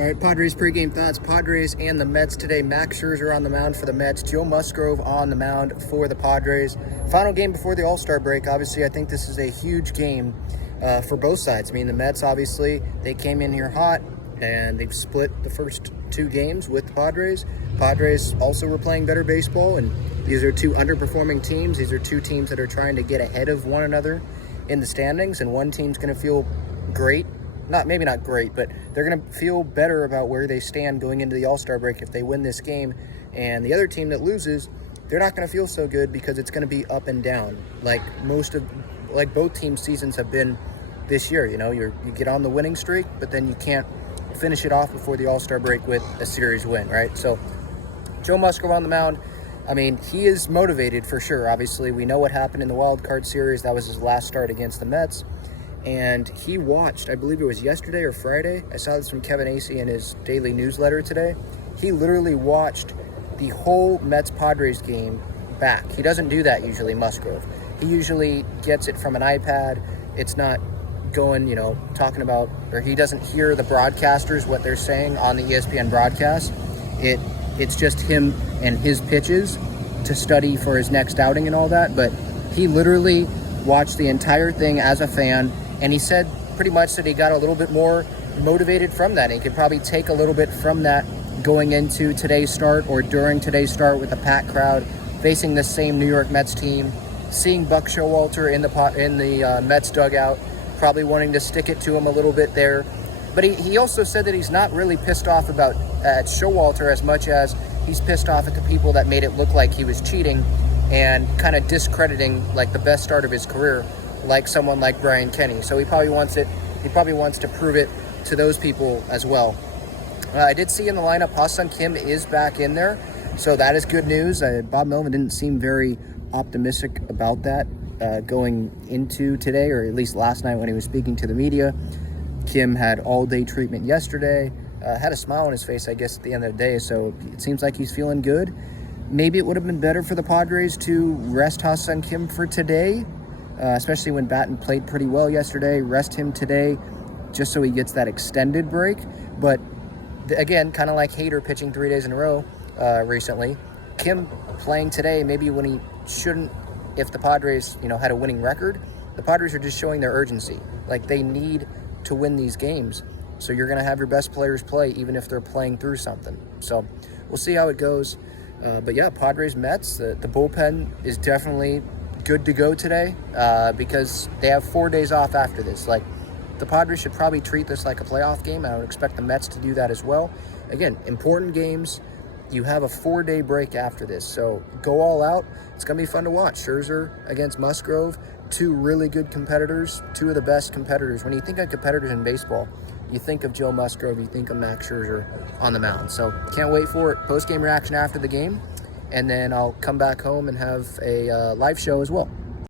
All right, Padres pregame thoughts. Padres and the Mets today. Max Scherzer on the mound for the Mets. Joe Musgrove on the mound for the Padres. Final game before the All-Star break. Obviously, I think this is a huge game for both sides. I mean, the Mets, obviously, they came in here hot, and they've split the first two games with the Padres. Padres also were playing better baseball, and these are two underperforming teams. These are two teams that are trying to get ahead of one another in the standings, and one team's going to feel great. Maybe not great, but they're going to feel better about where they stand going into the All-Star break if they win this game. And the other team that loses, they're not going to feel so good because it's going to be up and down, like both teams' seasons have been this year. You know, you get on the winning streak, but then you can't finish it off before the All-Star break with a series win, right? So Joe Musgrove on the mound. I mean, he is motivated for sure. Obviously, we know what happened in the wild card series. That was his last start against the Mets. And he watched, I believe it was yesterday or Friday. I saw this from Kevin Acee in his daily newsletter today. He literally watched the whole Mets-Padres game back. He doesn't do that usually, Musgrove. He usually gets it from an iPad. It's not going, talking about, or he doesn't hear the broadcasters, what they're saying on the ESPN broadcast. It's just him and his pitches to study for his next outing and all that. But he literally watched the entire thing as a fan. And he said pretty much that he got a little bit more motivated from that. He could probably take a little bit from that going into today's start or during today's start with a packed crowd, facing the same New York Mets team, seeing Buck Showalter in the Mets dugout, probably wanting to stick it to him a little bit there. But he also said that he's not really pissed off at Showalter as much as he's pissed off at the people that made it look like he was cheating and kind of discrediting like the best start of his career, like someone like Brian Kenny. So he probably wants to prove it to those people as well. I did see in the lineup, Ha-Seong Kim is back in there, so that is good news. Bob Melvin didn't seem very optimistic about that going into today, or at least last night when he was speaking to the media. Kim had all-day treatment yesterday, had a smile on his face, I guess, at the end of the day, so it seems like he's feeling good. Maybe it would have been better for the Padres to rest Ha-Seong Kim for today, especially when Batten played pretty well yesterday. Rest him today just so he gets that extended break. But again, kind of like Hader pitching 3 days in a row recently, Kim playing today maybe when he shouldn't. If the Padres, had a winning record, the Padres are just showing their urgency. Like, they need to win these games. So you're going to have your best players play even if they're playing through something. So we'll see how it goes. But yeah, Padres, Mets, the bullpen is definitely good to go today because they have 4 days off after this. Like, the Padres should probably treat this like a playoff game. I would expect the Mets to do that as well. Again, important games. You have a 4-day break after this, so go all out. It's going to be fun to watch. Scherzer against Musgrove, two really good competitors, two of the best competitors. When you think of competitors in baseball, you think of Joe Musgrove, you think of Max Scherzer on the mound. So can't wait for it. Post-game reaction after the game, and then I'll come back home and have a live show as well.